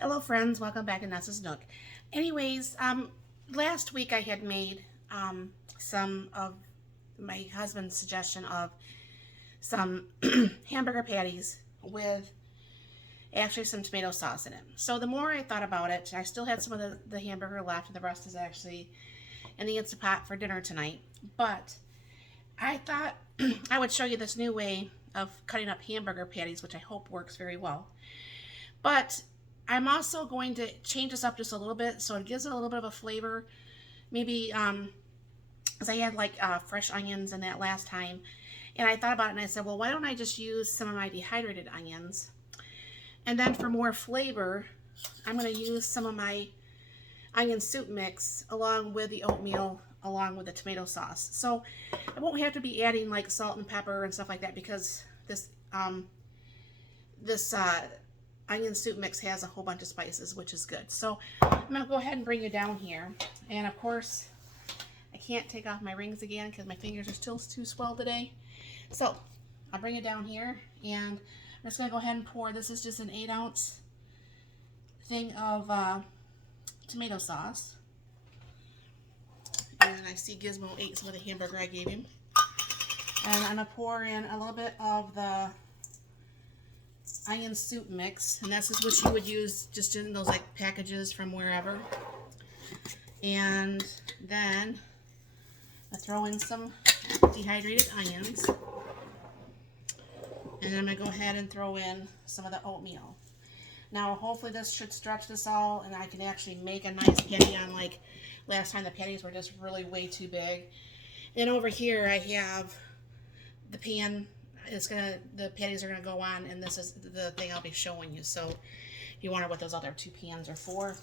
Hello friends, welcome back to Nessa's Nook. Anyways, last week I had made some of my husband's suggestion of some hamburger patties with actually some tomato sauce in it. So the more I thought about it, I still had some of the hamburger left, and the rest is actually in the Instant Pot for dinner tonight. But I thought I would show you this new way of cutting up hamburger patties, which I hope works very well. But I'm also going to change this up just a little bit so it gives it a little bit of a flavor. Maybe, because I had like fresh onions in that last time. And I thought about it and I said, well, why don't I just use some of my dehydrated onions? And then for more flavor, I'm going to use some of my onion soup mix along with the oatmeal, along with the tomato sauce. So I won't have to be adding like salt and pepper and stuff like that because this onion soup mix has a whole bunch of spices, which is good. So I'm going to go ahead and bring you down here. And of course, I can't take off my rings again because my fingers are still too swelled today. So I'll bring it down here and I'm just going to go ahead and pour. This is just an 8-ounce thing of tomato sauce. And I see Gizmo ate some of the hamburger I gave him. And I'm going to pour in a little bit of the onion soup mix, and that's just what you would use just in those like packages from wherever. And then I throw in some dehydrated onions, and then I'm gonna go ahead and throw in some of the oatmeal. Now hopefully this should stretch this all and I can actually make a nice patty on, like last time the patties were just really way too big. Then over here I have the pan. The patties are gonna go on, and this is the thing I'll be showing you. So you wonder what those other two pans are for.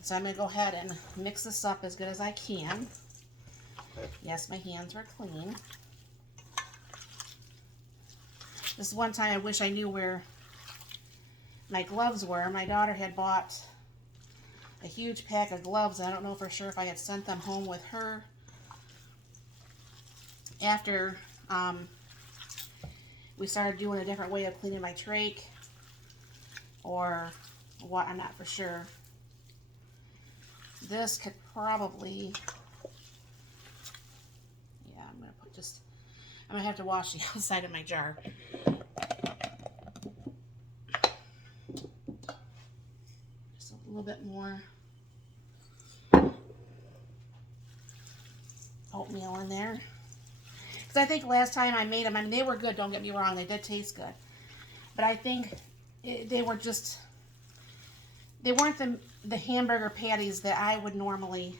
So I'm gonna go ahead and mix this up as good as I can. Yes, my hands were clean. This one time I wish I knew where my gloves were. My daughter had bought a huge pack of gloves, and I don't know for sure if I had sent them home with her after we started doing a different way of cleaning my trach or what, I'm not for sure. This could probably, yeah, I'm gonna have to wash the outside of my jar. Just a little bit more oatmeal in there. I think last time I made them, I mean, they were good, don't get me wrong, they did taste good. But I think they weren't the hamburger patties that I would normally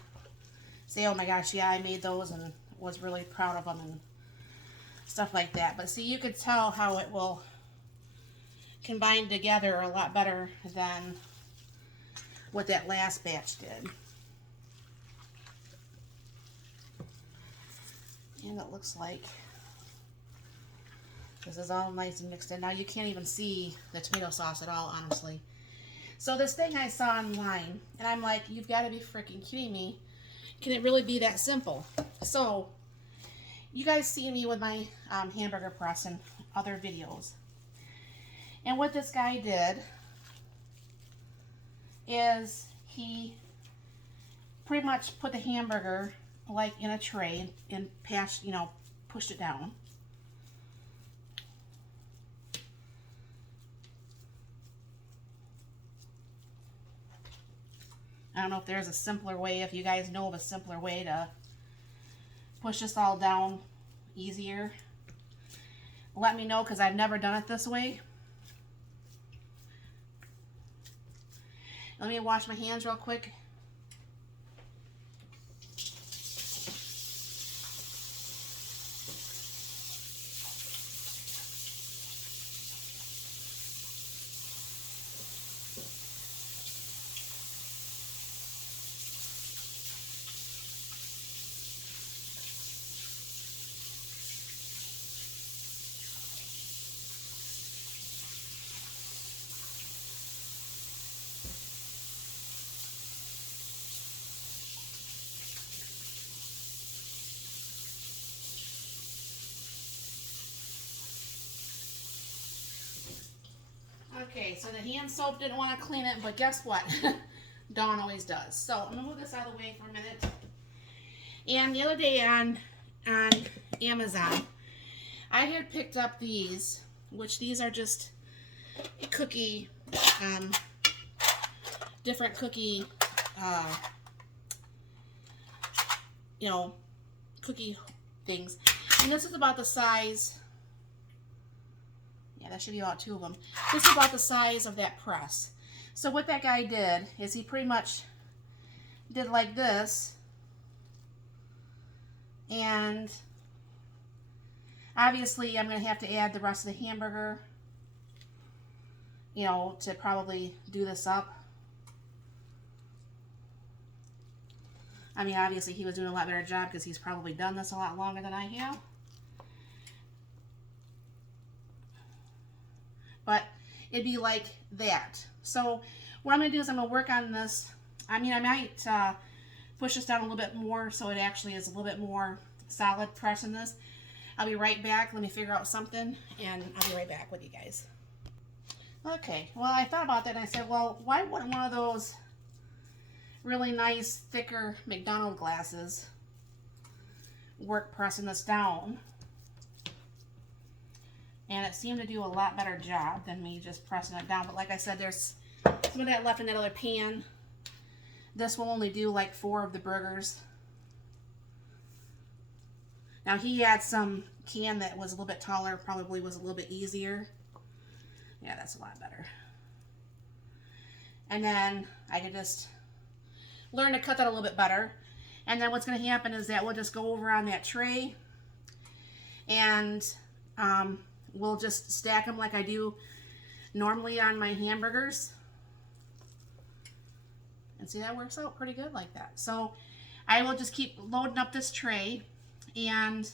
say, oh my gosh, yeah, I made those and was really proud of them and stuff like that. But see, you could tell how it will combine together a lot better than what that last batch did. And it looks like this is all nice and mixed in. Now you can't even see the tomato sauce at all, honestly. So this thing I saw online, and I'm like, you've got to be freaking kidding me. Can it really be that simple? So you guys see me with my hamburger press and other videos. And what this guy did is he pretty much put the hamburger like in a tray and passed, pushed it down. I don't know if there's a simpler way, if you guys know of a simpler way to push this all down easier. Let me know, because I've never done it this way. Let me wash my hands real quick. Okay, so the hand soap didn't want to clean it, but guess what? Dawn always does. So I'm gonna move this out of the way for a minute. And the other day on Amazon, I had picked up these, which these are just cookie, different cookie, you know, cookie things. And this is about the size. Yeah, that should be about 2 of them. This is about the size of that press. So what that guy did is he pretty much did like this, and obviously I'm going to have to add the rest of the hamburger, you know, to probably do this up. I mean, obviously he was doing a lot better job because he's probably done this a lot longer than I have. But it'd be like that. So what I'm going to do is I'm going to work on this. I mean, I might push this down a little bit more so it actually is a little bit more solid pressing this. I'll be right back. Let me figure out something, and I'll be right back with you guys. Okay, well, I thought about that, and I said, well, why wouldn't one of those really nice, thicker McDonald's glasses work pressing this down? And it seemed to do a lot better job than me just pressing it down. But like I said, there's some of that left in that other pan. This will only do like 4 of the burgers. Now he had some can that was a little bit taller, probably was a little bit easier. Yeah, that's a lot better. And then I could just learn to cut that a little bit better. And then what's going to happen is that we'll just go over on that tray, and we'll just stack them like I do normally on my hamburgers. And see, that works out pretty good like that. So I will just keep loading up this tray and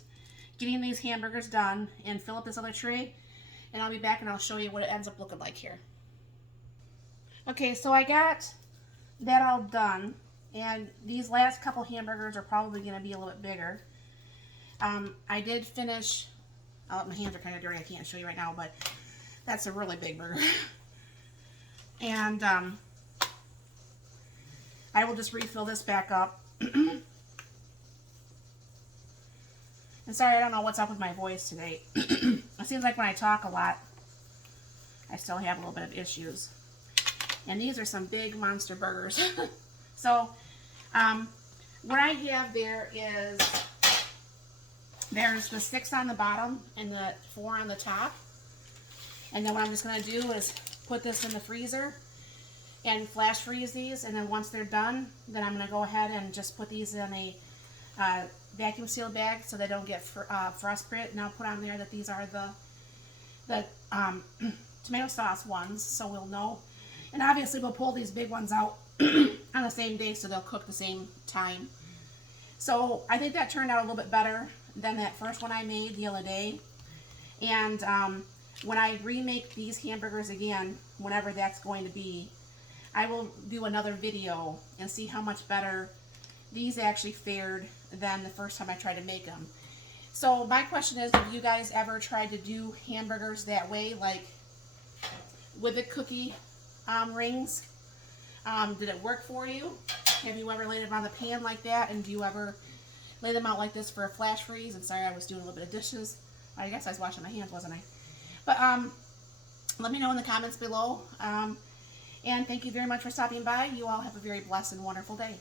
getting these hamburgers done and fill up this other tray. And I'll be back and I'll show you what it ends up looking like here. Okay, so I got that all done. And these last couple hamburgers are probably going to be a little bit bigger. I did finish. Oh, my hands are kind of dirty. I can't show you right now, but that's a really big burger. And I will just refill this back up. And sorry, I don't know what's up with my voice today. It seems like when I talk a lot, I still have a little bit of issues. And these are some big monster burgers. So, what I have there is, there's the 6 on the bottom and the 4 on the top. And then what I'm just going to do is put this in the freezer and flash freeze these. And then once they're done, then I'm going to go ahead and just put these in a vacuum sealed bag so they don't get frostbite. And I'll put on there that these are the tomato sauce ones, so we'll know. And obviously we'll pull these big ones out on the same day so they'll cook the same time. So I think that turned out a little bit better than that first one I made the other day. And when I remake these hamburgers again, whenever that's going to be, I will do another video and see how much better these actually fared than the first time I tried to make them. So my question is, have you guys ever tried to do hamburgers that way, like with the cookie rings? Did it work for you? Have you ever laid them on the pan like that? And do you ever lay them out like this for a flash freeze? And sorry, I was doing a little bit of dishes. I guess I was washing my hands, wasn't I? But let me know in the comments below. And thank you very much for stopping by. You all have a very blessed and wonderful day.